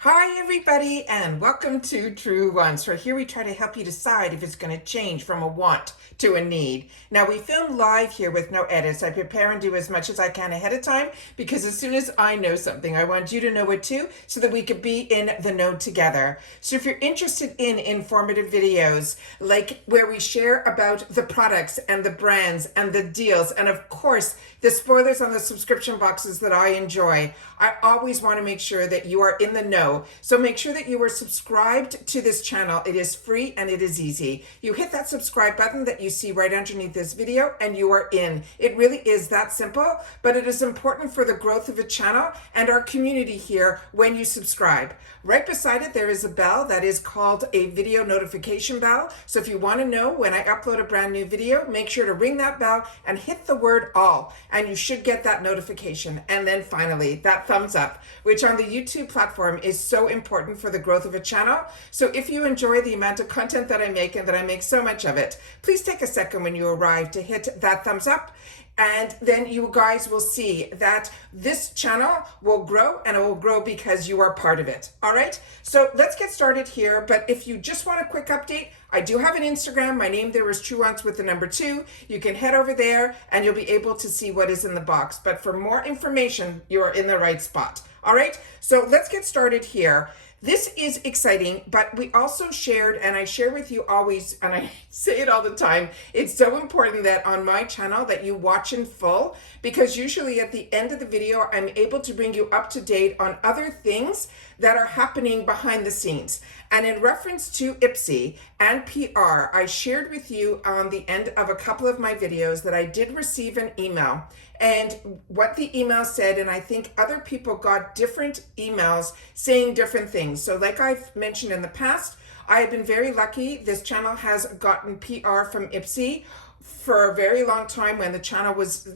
Hi everybody and welcome to Truewants, where here we try to help you decide if it's going to change from a want to a need. Now we film live here with no edits. I prepare and do as much as I can ahead of time because as soon as I know something, I want you to know it too so that we could be in the know together. So if you're interested in informative videos like where we share about the products and the brands and the deals and of course the spoilers on the subscription boxes that I enjoy, I always want to make sure that you are in the know. So make sure that you are subscribed to this channel. It is free and it is easy. You hit that subscribe button that you see right underneath this video and you are in. It really is that simple, but it is important for the growth of a channel and our community here when you subscribe. Right beside it, there is a bell that is called a video notification bell. So if you want to know when I upload a brand new video, make sure to ring that bell and hit the word all, and you should get that notification. And then finally, that thumbs up, which on the YouTube platform is so important for the growth of a channel. So if you enjoy the amount of content that I make and that I make so much of it, please take a second when you arrive to hit that thumbs up. And then you guys will see that this channel will grow, and it will grow because you are part of it. All right, so let's get started here. But if you just want a quick update, I do have an Instagram. My name there is Truewants with the number 2. You can head over there and you'll be able to see what is in the box. But for more information, you are in the right spot. All right, so let's get started here. This is exciting, but we also shared, and I share with you always, and I say it all the time, it's so important that on my channel that you watch in full, because usually at the end of the video, I'm able to bring you up to date on other things that are happening behind the scenes. And in reference to IPSY and PR, I shared with you on the end of a couple of my videos that I did receive an email, and what the email said, and I think other people got different emails saying different things. So like I've mentioned in the past, I have been very lucky. This channel has gotten PR from IPSY for a very long time when the channel was,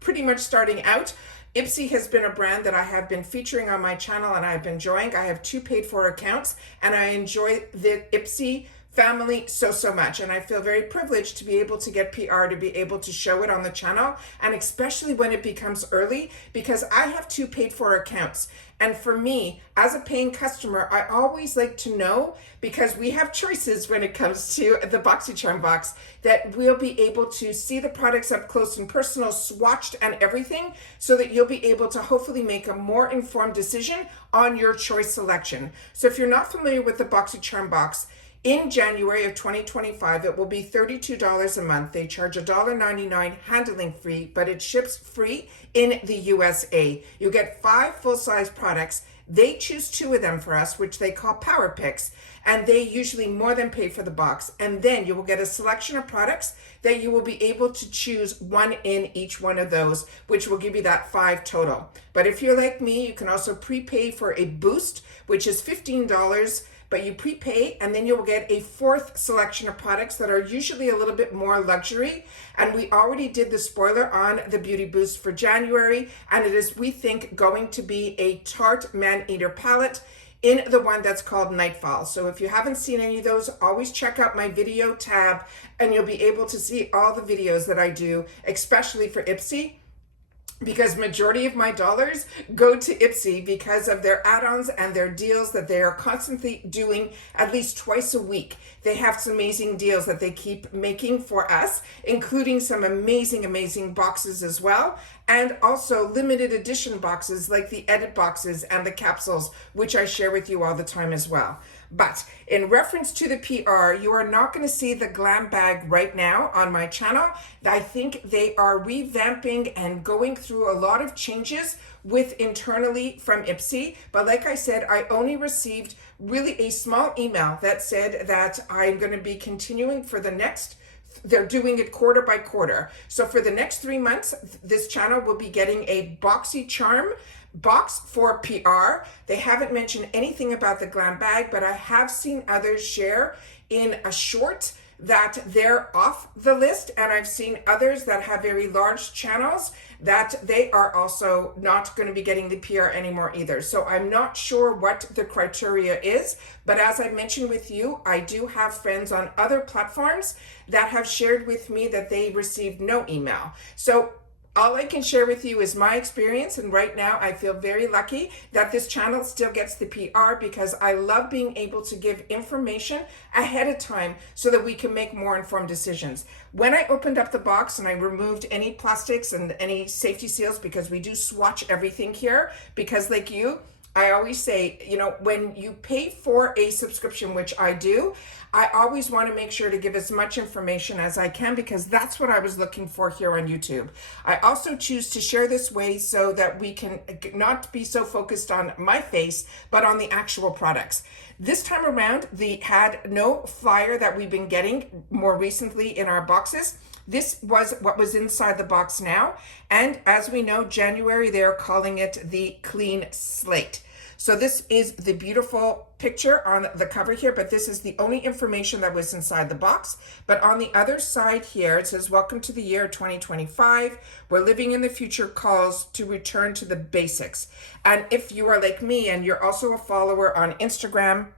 pretty much starting out. IPSY has been a brand that I have been featuring on my channel and I've been enjoying. I have 2 paid for accounts and I enjoy the IPSY family so much, and I feel very privileged to be able to get PR, to be able to show it on the channel, and especially when it becomes early, because I have 2 paid for accounts. And for me, as a paying customer, I always like to know, because we have choices when it comes to the BOXYCHARM box, that we'll be able to see the products up close and personal, swatched and everything, so that you'll be able to hopefully make a more informed decision on your choice selection. So if you're not familiar with the BOXYCHARM box, in January of 2025, it will be $32 a month. They charge $1.99 handling fee, but it ships free in the USA. You get 5 full-size products. They choose 2 of them for us, which they call Power Picks, and they usually more than pay for the box. And then you will get a selection of products that you will be able to choose 1 in each one of those, which will give you that 5 total. But if you're like me, you can also prepay for a boost, which is $15, but you prepay and then you will get a 4th selection of products that are usually a little bit more luxury. And we already did the spoiler on the Beauty Boost for January, and it is, we think, going to be a Tarte Man-Eater palette in the one that's called Nightfall. So if you haven't seen any of those, always check out my video tab and you'll be able to see all the videos that I do, especially for IPSY, because majority of my dollars go to IPSY because of their add-ons and their deals that they are constantly doing at least twice a week. They have some amazing deals that they keep making for us, including some amazing boxes as well, and also limited edition boxes like the edit boxes and the capsules, which I share with you all the time as well. But in reference to the PR, you are not going to see the glam bag right now on my channel. I think they are revamping and going through a lot of changes with internally from IPSY. But like I said, I only received really a small email that said that I'm going to be continuing for the next, they're doing it quarter by quarter. So for the next 3 months, this channel will be getting a BOXYCHARM box for PR. They haven't mentioned anything about the glam bag, but I have seen others share in a short that they're off the list, and I've seen others that have very large channels that they are also not going to be getting the PR anymore either. So I'm not sure what the criteria is, but as I mentioned with you, I do have friends on other platforms that have shared with me that they received no email. So All I can share with you is my experience, and right now I feel very lucky that this channel still gets the PR because I love being able to give information ahead of time so that we can make more informed decisions. When I opened up the box and I removed any plastics and any safety seals, because we do swatch everything here, because like you, I always say, you know, when you pay for a subscription, which I do, I always want to make sure to give as much information as I can because that's what I was looking for here on YouTube. I also choose to share this way so that we can not be so focused on my face, but on the actual products. This time around, they had no flyer that we've been getting more recently in our boxes. This was what was inside the box now. And as we know, January, they're calling it the clean slate. So this is the beautiful picture on the cover here, but this is the only information that was inside the box. But on the other side here, it says, welcome to the year 2025. We're living in the future, calls to return to the basics. And if you are like me and you're also a follower on Instagram,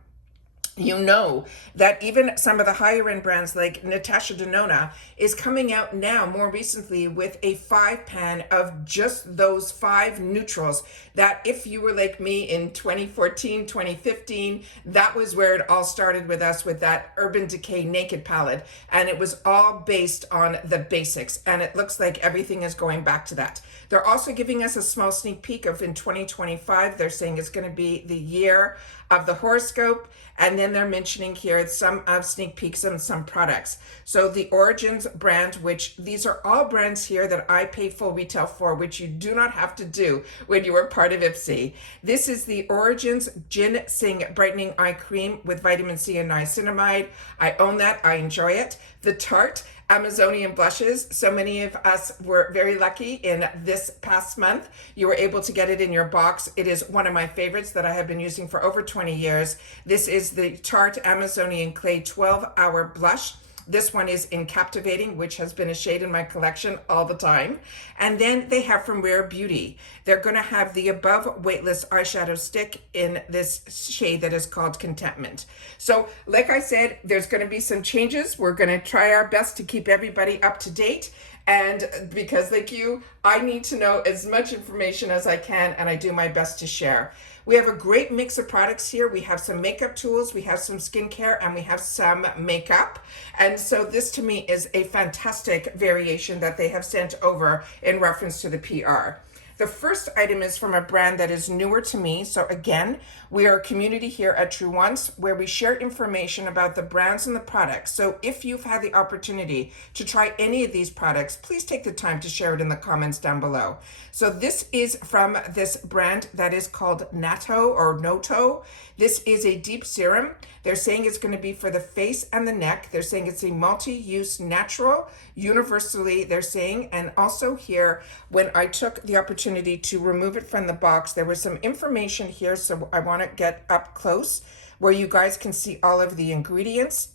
you know that even some of the higher end brands like Natasha Denona is coming out now more recently with a 5-pan of just those 5 neutrals that if you were like me in 2014, 2015, that was where it all started with us with that Urban Decay Naked palette. And it was all based on the basics. And it looks like everything is going back to that. They're also giving us a small sneak peek of in 2025, they're saying it's going to be the year of the horoscope. And then they're mentioning here some of sneak peeks on some products. So the Origins brand, which these are all brands here that I pay full retail for, which you do not have to do when you are part of IPSY. This is the Origins Ginseng Brightening Eye Cream with vitamin C and niacinamide. I own that. I enjoy it. The Tarte Amazonian blushes. So many of us were very lucky in this past month. You were able to get it in your box. It is one of my favorites that I have been using for over 20 years. This is the Tarte Amazonian Clay 12-Hour Blush. This one is in Captivating, which has been a shade in my collection all the time. And then they have from Rare Beauty. They're going to have the Above Weightless eyeshadow stick in this shade that is called Contentment. So like I said, there's going to be some changes. We're going to try our best to keep everybody up to date. And because like you, I need to know as much information as I can, and I do my best to share. We have a great mix of products here. We have some makeup tools, we have some skincare, and we have some makeup. And so this to me is a fantastic variation that they have sent over in reference to the PR. The first item is from a brand that is newer to me. So again, we are a community here at Truewants where we share information about the brands and the products. So if you've had the opportunity to try any of these products, please take the time to share it in the comments down below. So this is from this brand that is called Noto or Noto. This is a deep serum. They're saying it's going to be for the face and the neck. They're saying it's a multi-use natural, universally, they're saying. And also here, when I took the opportunity to remove it from the box, there was some information here. So I want to get up close where you guys can see all of the ingredients.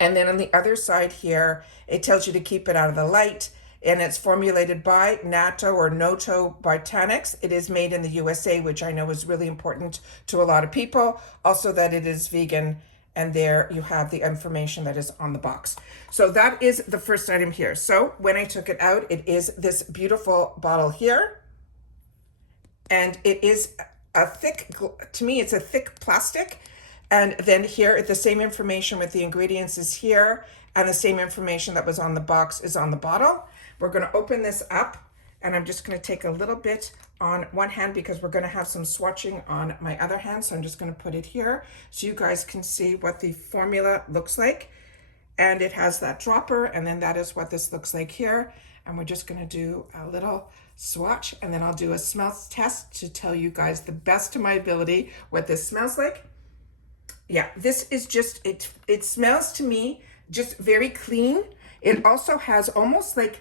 And then on the other side here, it tells you to keep it out of the light. And it's formulated by Noto or Noto Botanics. It is made in the USA, which I know is really important to a lot of people. Also that it is vegan, and there you have the information that is on the box. So that is the first item here. So when I took it out, it is this beautiful bottle here. And it is a thick, to me, it's a thick plastic. And then here, the same information with the ingredients is here, and the same information that was on the box is on the bottle. We're going to open this up, and I'm just going to take a little bit on one hand because we're going to have some swatching on my other hand. So I'm just going to put it here so you guys can see what the formula looks like. And it has that dropper, and then that is what this looks like here. And we're just going to do a little swatch, and then I'll do a smell test to tell you guys the best of my ability what this smells like. Yeah, this is just, it smells to me just very clean. It also has almost like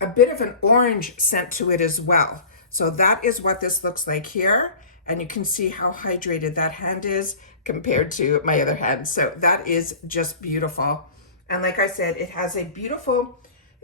a bit of an orange scent to it as well. So that is what this looks like here. And you can see how hydrated that hand is compared to my other hand. So that is just beautiful. And like I said, it has a beautiful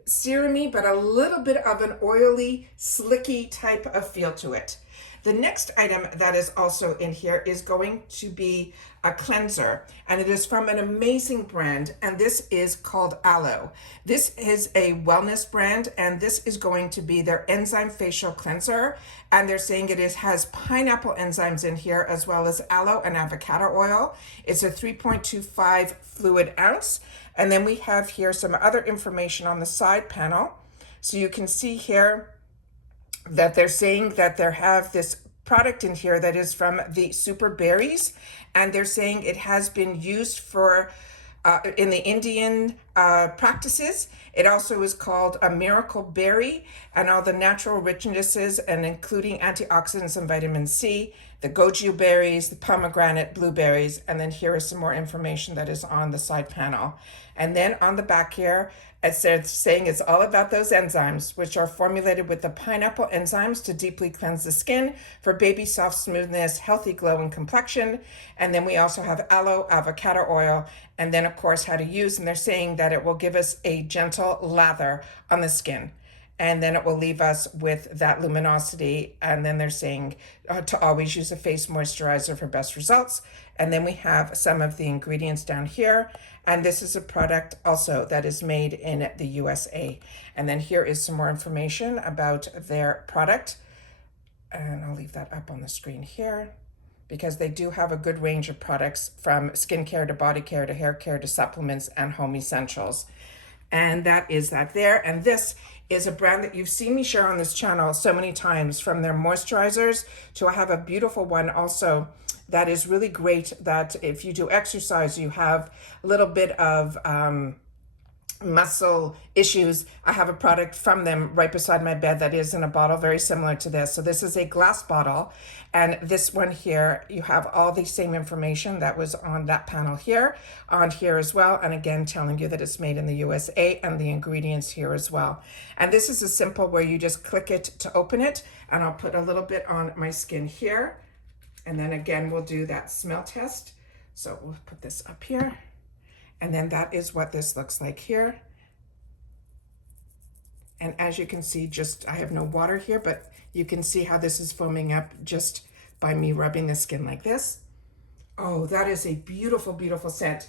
serumy, but a little bit of an oily, slicky type of feel to it. The next item that is also in here is going to be a cleanser, and it is from an amazing brand, and this is called Aloe. This is a wellness brand, and this is going to be their enzyme facial cleanser, and they're saying has pineapple enzymes in here as well as aloe and avocado oil. It's a 3.25 fluid ounce, and then we have here some other information on the side panel. So you can see here that they're saying that they have this product in here that is from the super berries, and they're saying it has been used for in the Indian practices. It also is called a miracle berry, and all the natural richnesses, and including antioxidants and vitamin C, the goji berries, the pomegranate, blueberries, and then here is some more information that is on the side panel. And then on the back here, it's saying it's all about those enzymes, which are formulated with the pineapple enzymes to deeply cleanse the skin for baby soft smoothness, healthy glow and complexion. And then we also have aloe, avocado oil, and then of course how to use. And they're saying that it will give us a gentle lather on the skin, and then it will leave us with that luminosity. And then they're saying to always use a face moisturizer for best results. And then we have some of the ingredients down here. And this is a product also that is made in the USA. And then here is some more information about their product. And I'll leave that up on the screen here, because they do have a good range of products, from skincare to body care to hair care to supplements and home essentials. And that is that there. And this is a brand that you've seen me share on this channel so many times, from their moisturizers to I have a beautiful one also that is really great, that if you do exercise, you have a little bit of muscle issues. I have a product from them right beside my bed that is in a bottle very similar to this. So this is a glass bottle, and this one here, you have all the same information that was on that panel here, on here as well. And again, telling you that it's made in the USA and the ingredients here as well. And this is a simple where you just click it to open it, and I'll put a little bit on my skin here. And then again, we'll do that smell test. So we'll put this up here. And then that is what this looks like here. And as you can see, I have no water here, but you can see how this is foaming up just by me rubbing the skin like this. Oh, that is a beautiful, beautiful scent.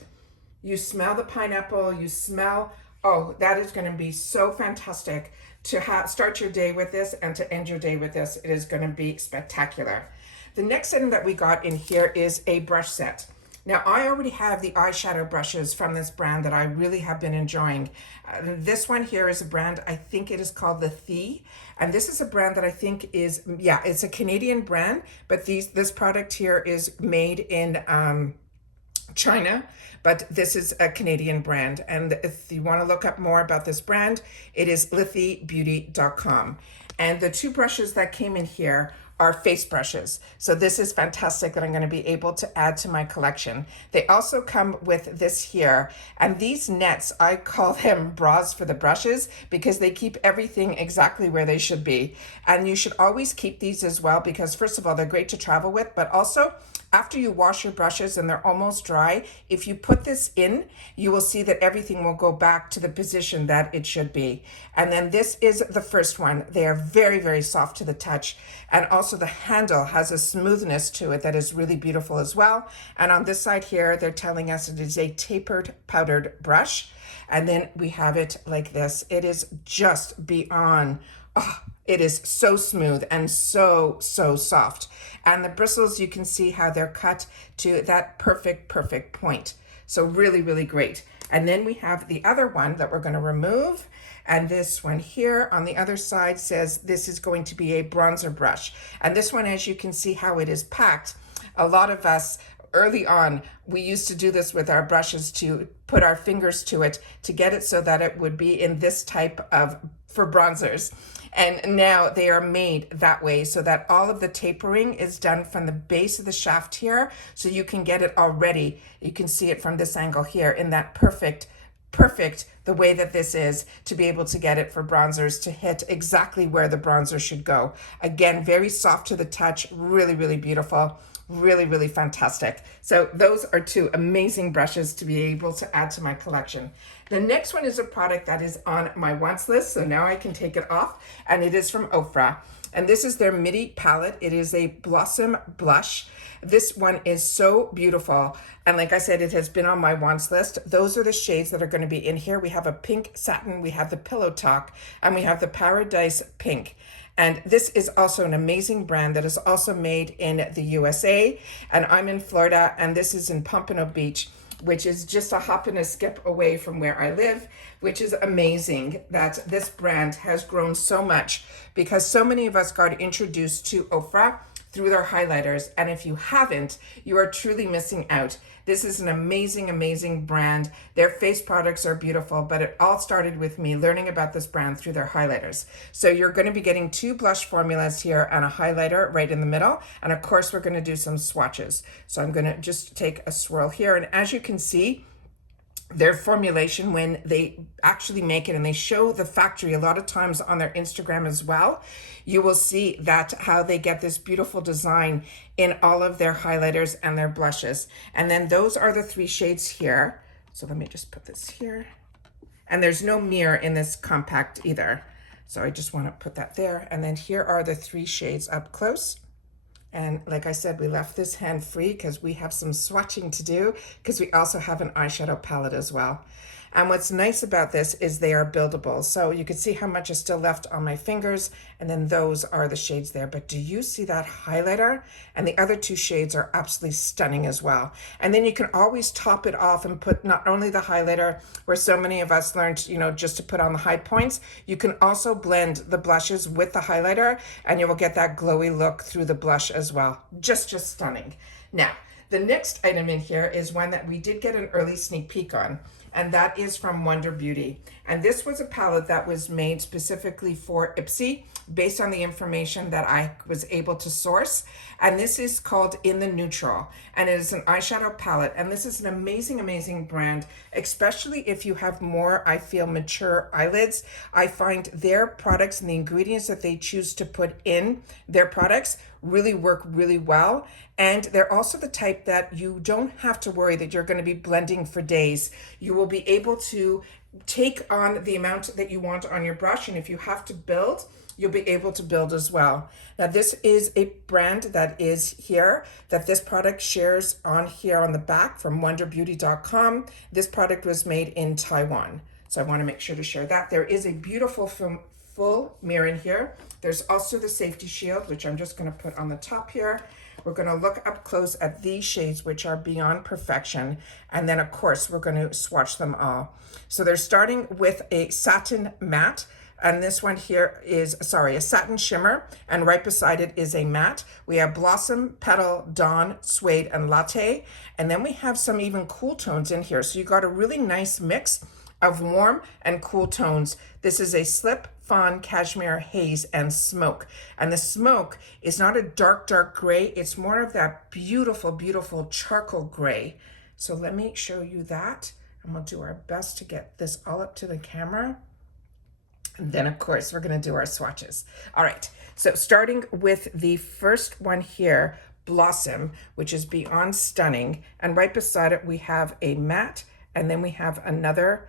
You smell the pineapple, you smell, oh, that is gonna be so fantastic to start your day with this and to end your day with this. It is gonna be spectacular. The next item that we got in here is a brush set. Now, I already have the eyeshadow brushes from this brand that I really have been enjoying. This one here is a brand, I think it is called the Thee. And this is a brand that I think is, yeah, it's a Canadian brand, but this product here is made in China, but this is a Canadian brand. And if you want to look up more about this brand, it is lithybeauty.com. And the two brushes that came in here are face brushes. So this is fantastic that I'm going to be able to add to my collection. They also come with this here, and these nets, I call them bras for the brushes, because they keep everything exactly where they should be. And you should always keep these as well, because first of all, they're great to travel with, but also after you wash your brushes and they're almost dry, if you put this in, you will see that everything will go back to the position that it should be. And then this is the first one. They are very, very soft to the touch. And also the handle has a smoothness to it that is really beautiful as well. And on this side here, they're telling us it is a tapered powdered brush. And then we have it like this. It is just beyond, oh, it is so smooth and so, so soft. And the bristles, you can see how they're cut to that perfect, perfect point. So really, really great. And then we have the other one that we're going to remove. And this one here on the other side says this is going to be a bronzer brush. And this one, as you can see how it is packed, a lot of us early on, we used to do this with our brushes to put our fingers to it to get it so that it would be in this type of, for bronzers. And now they are made that way so that all of the tapering is done from the base of the shaft here. So you can get it already. You can see it from this angle here in that perfect, the way that this is, to be able to get it for bronzers to hit exactly where the bronzer should go. Again, very soft to the touch, really, really beautiful. Really, really fantastic. So those are two amazing brushes to be able to add to my collection. The next one is a product that is on my wants list, so now I can take it off, and it is from Ofra. And this is their Midi palette. It is a Blossom blush. This one is so beautiful. And like I said, it has been on my wants list. Those are the shades that are going to be in here. We have a pink satin, we have the Pillow Talk, and we have the Paradise Pink. And this is also an amazing brand that is also made in the USA. And I'm in Florida, and this is in Pompano Beach, which is just a hop and a skip away from where I live, which is amazing that this brand has grown so much because so many of us got introduced to Ofra through their highlighters. And if you haven't, you are truly missing out. This is an amazing, amazing brand. Their face products are beautiful, but it all started with me learning about this brand through their highlighters. So you're going to be getting 2 blush formulas here and a highlighter right in the middle. And of course, we're going to do some swatches. So I'm going to just take a swirl here. And as you can see, their formulation, when they actually make it and they show the factory a lot of times on their Instagram as well, you will see that how they get this beautiful design in all of their highlighters and their blushes. And then those are the 3 shades here. So let me just put this here. And there's no mirror in this compact either. So I just want to put that there. And then here are the 3 shades up close. And like I said, we left this hand free because we have some swatching to do because we also have an eyeshadow palette as well. And what's nice about this is they are buildable. So you can see how much is still left on my fingers. And then those are the shades there. But do you see that highlighter? And the other 2 shades are absolutely stunning as well. And then you can always top it off and put not only the highlighter, where so many of us learned, you know, just to put on the high points, you can also blend the blushes with the highlighter and you will get that glowy look through the blush as well. Just stunning. Now, the next item in here is one that we did get an early sneak peek on. And that is from Wonder Beauty. And this was a palette that was made specifically for IPSY based on the information that I was able to source. And this is called In the Neutral. And it is an eyeshadow palette. And this is an amazing, amazing brand, especially if you have more, I feel, mature eyelids. I find their products and the ingredients that they choose to put in their products really work really well. And they're also the type that you don't have to worry that you're going to be blending for days. You will be able to take on the amount that you want on your brush. And if you have to build, you'll be able to build as well. Now, this is a brand that is here, that this product shares on here on the back from wonderbeauty.com. This product was made in Taiwan. So I want to make sure to share that. There is a beautiful full mirror in here. There's also the safety shield, which I'm just going to put on the top here. We're going to look up close at these shades, which are beyond perfection. And then, of course, we're going to swatch them all. So they're starting with a satin matte. And this one here is, sorry, a satin shimmer. And right beside it is a matte. We have Blossom, Petal, Dawn, Suede, and Latte. And then we have some even cool tones in here. So you got a really nice mix of warm and cool tones. This is a Slip, Fawn, Cashmere, Haze, and Smoke. And the smoke is not a dark, dark gray. It's more of that beautiful, beautiful charcoal gray. So let me show you that. And we'll do our best to get this all up to the camera. And then, of course, we're going to do our swatches. All right. So starting with the first one here, Blossom, which is beyond stunning. And right beside it, we have a matte. And then we have another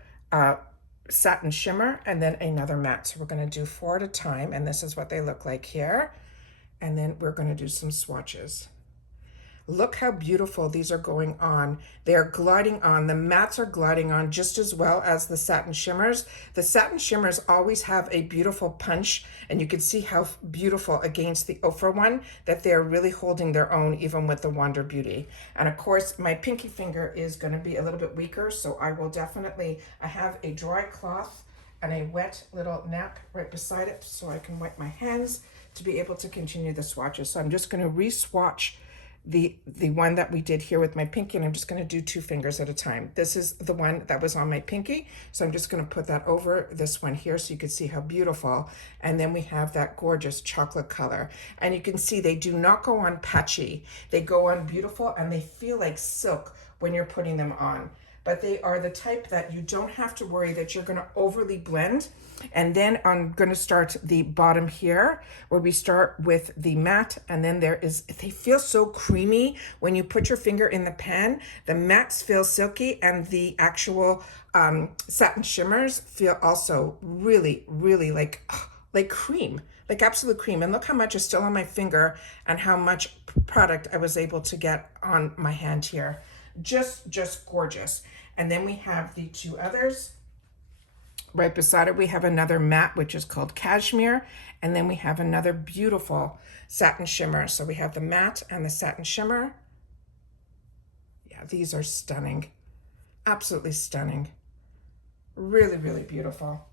satin shimmer and then another matte. So we're going to do 4 at a time, and this is what they look like here. And then we're going to do some swatches. Look how beautiful these are going on. They are gliding on. The mattes are gliding on just as well as the satin shimmers. The satin shimmers always have a beautiful punch, and you can see how beautiful against the Ofra one that they're really holding their own even with the Wonder Beauty. And of course, my pinky finger is going to be a little bit weaker, so I will definitely, I have a dry cloth and a wet little nap right beside it so I can wipe my hands to be able to continue the swatches. So I'm just going to re-swatch the one that we did here with my pinky, and I'm just going to do 2 fingers at a time. This is the one that was on my pinky, so I'm just going to put that over this one here so you can see how beautiful. And then we have that gorgeous chocolate color, and you can see they do not go on patchy. They go on beautiful, and they feel like silk when you're putting them on. But they are the type that you don't have to worry that you're going to overly blend. And then I'm going to start the bottom here, where we start with the matte, and then there is, they feel so creamy when you put your finger in the pan. The mattes feel silky, and the actual satin shimmers feel also really, really like cream. like absolute cream. And look how much is still on my finger and how much product I was able to get on my hand here. Just gorgeous. And then we have the two others. Right beside it, we have another matte, which is called Cashmere. And then we have another beautiful satin shimmer. So we have the matte and the satin shimmer. Yeah, these are stunning. Absolutely stunning. Really, really beautiful.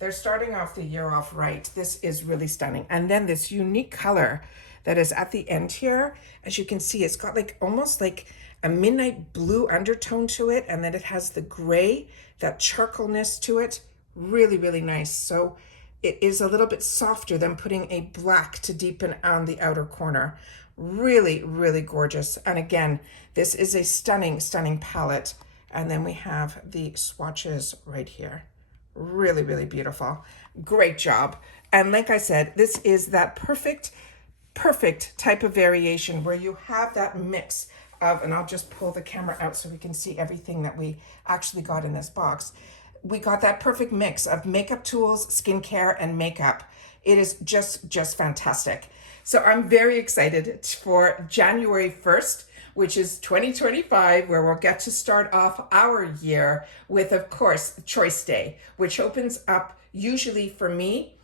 They're starting off the year off right. This is really stunning. And then this unique color that is at the end here, as you can see, it's got like almost like a midnight blue undertone to it. And then it has the gray, that charcoalness to it. Really, really nice. So it is a little bit softer than putting a black to deepen on the outer corner. Really, really gorgeous. And again, this is a stunning, stunning palette. And then we have the swatches right here. Really, really beautiful. Great job. And like I said, this is that perfect type of variation where you have that mix of, and I'll just pull the camera out so we can see everything that we actually got in this box. We got that perfect mix of makeup tools, skincare, and makeup. It is just fantastic. So I'm very excited for January 1st, which is 2025, where we'll get to start off our year with, of course, Choice Day, which opens up usually for me,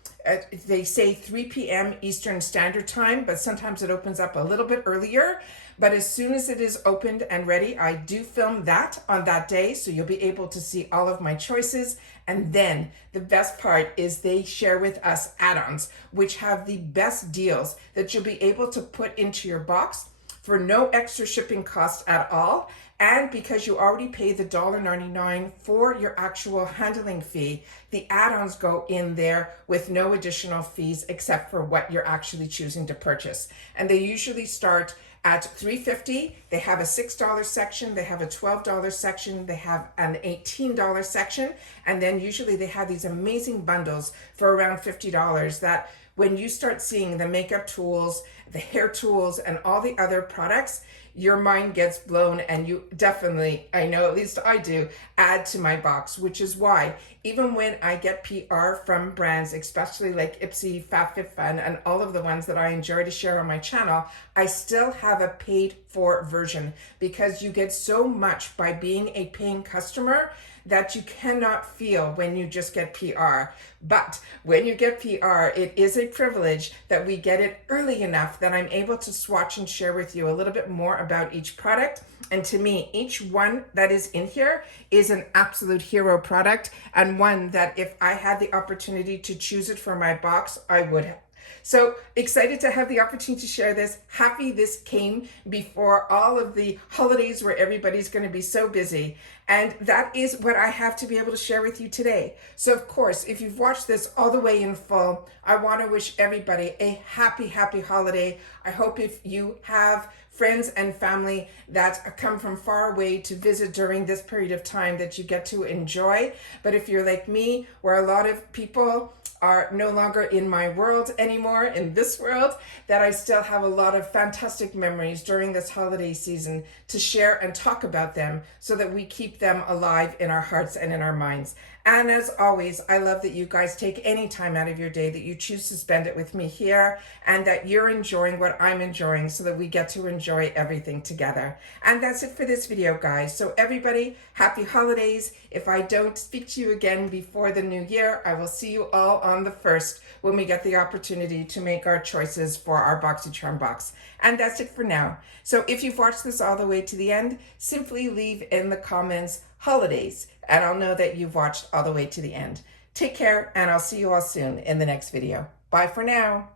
they say 3 p.m. Eastern Standard Time, but sometimes it opens up a little bit earlier. But as soon as it is opened and ready, I do film that on that day. So you'll be able to see all of my choices. And then the best part is they share with us add-ons, which have the best deals that you'll be able to put into your box for no extra shipping cost at all. And because you already pay the $1.99 for your actual handling fee, the add-ons go in there with no additional fees except for what you're actually choosing to purchase. And they usually start at $3.50. They have a $6 section, they have a $12 section, they have an $18 section, and then usually they have these amazing bundles for around $50 that when you start seeing the makeup tools, the hair tools, and all the other products, your mind gets blown, and you definitely, I know at least I do, add to my box, which is why even when I get PR from brands, especially like IPSY, FabFitFun, and all of the ones that I enjoy to share on my channel, I still have a paid for version because you get so much by being a paying customer that you cannot feel when you just get PR. But when you get PR, it is a privilege that we get it early enough that I'm able to swatch and share with you a little bit more about each product. And to me, each one that is in here is an absolute hero product, and one that if I had the opportunity to choose it for my box, I would have. So excited to have the opportunity to share this. Happy this came before all of the holidays where everybody's going to be so busy. And that is what I have to be able to share with you today. So of course, if you've watched this all the way in full, I want to wish everybody a happy holiday. I hope if you have friends and family that come from far away to visit during this period of time, that you get to enjoy. But if you're like me, where a lot of people are no longer in my world anymore, in this world, that I still have a lot of fantastic memories during this holiday season to share and talk about them so that we keep them alive in our hearts and in our minds. And as always, I love that you guys take any time out of your day that you choose to spend it with me here, and that you're enjoying what I'm enjoying so that we get to enjoy everything together. And that's it for this video, guys. So everybody, happy holidays. If I don't speak to you again before the new year, I will see you all on the 1st when we get the opportunity to make our choices for our BOXYCHARM box. And that's it for now. So if you've watched this all the way to the end, simply leave in the comments holidays, and I'll know that you've watched all the way to the end. Take care, and I'll see you all soon in the next video. Bye for now.